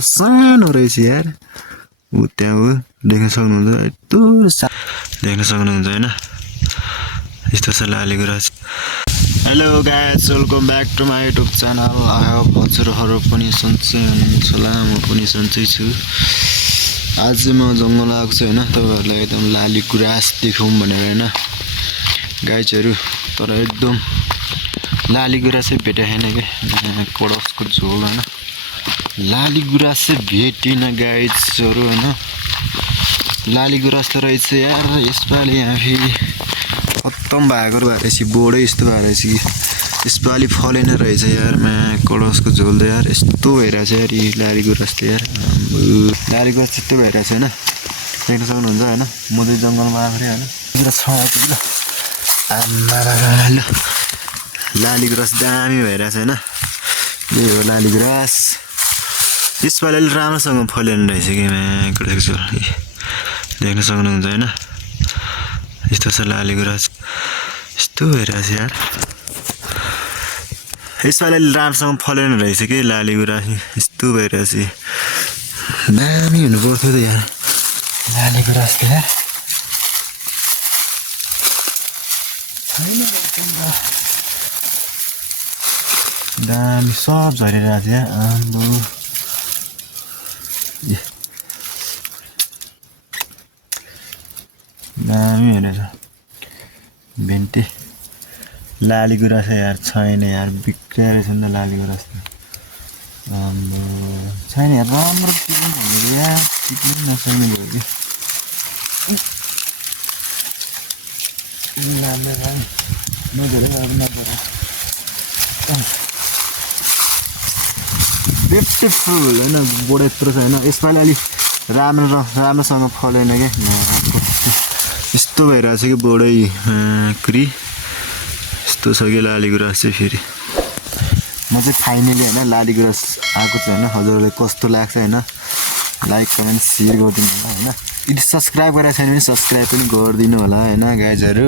सानो रहेछ यार ऊ त्यहाँ ऊ देख्न सक्नुहुन्छ यत्रो देख्न सक्नुहुन्छ हैन यस्तो छ लाली गुराँस hello guys welcome back to my YouTube channel I hope हजुरहरू पनि सन्चै हुनुहुन्छ होला म पनि सन्चै छु आज म जङ्गल आएको छु हैन तपाईहरुलाई एकदम लाली गुराँस देखाउँ भनेर हैन गाइजहरु तर एकदम लाली गुराँसै भेटेन के कडसको झोल हैन लाली गुराँस चाहिँ भेटिन गाइजहरु हैन लाली गुराँस त रहेछ यार यसपालि यहाँ फेरि खत्तम भएको रहेछ बोर्डै यस्तो भएको रहेछ कि यसपालि फलेन रहेछ यार मा कडसको झोल त यार यस्तो भइरहेछ यार यी लाली गुराँस त यार लाली गुराँस यस्तो भइरहेछ हैन देख्न सक्नुहुन्छ हैन म चाहिँ जंगलमा आएको रे हैन पुरा छाएको ल आम्मा ल लाली गुराँस दामी भइरहेछ हैन यो हो लाली गुराँस यसपालि अलि राम्रोसँग फलेन रहेछ कि मा कडसको झोल देख्न सक्नुहुन्छ हैन यस्तो छ लाली गुराँस यस्तो भइरहेछ यार यसपालि अलि राम्रोसँग फलेन रहेछ कि लाली गुराँस यस्तो भइरहेछ दामी हुनु पर्थ्यो त यार लाली गुराँस त यार दामी सब झरिरहेछ यार आम्बो दामी हेरेछ भेन्टे लाली गुराँस यार छैन यार बिग्रिया रहेछ नि त लाली गुराँस त आम्बो छैन यार राम्रो टिप्नु भनेको यार टिप्नु नसक्ने भयो कि राम्रो भाइ नधेरै अब नधेरै ब्युटिफुल हैन बोर्ड यत्रो छ हैन यसपालि अलि राम्रोसँग फलेन के यस्तो भइरहेछ कि बोर्डै क्री यस्तो छ कि लाली गुराँस चाहिँ फेरि म चाहिँ फाइनली हैन लाली गुराँस आएको छ हैन हजुरहरूलाई कस्तो लाग्छ हैन लाइक कमेन्ट शेयर गरिदिनु होला हैन यदि सब्स्क्राइब गरेको छैन भने सब्स्क्राइब पनि गरिदिनु होला हैन गाइजहरु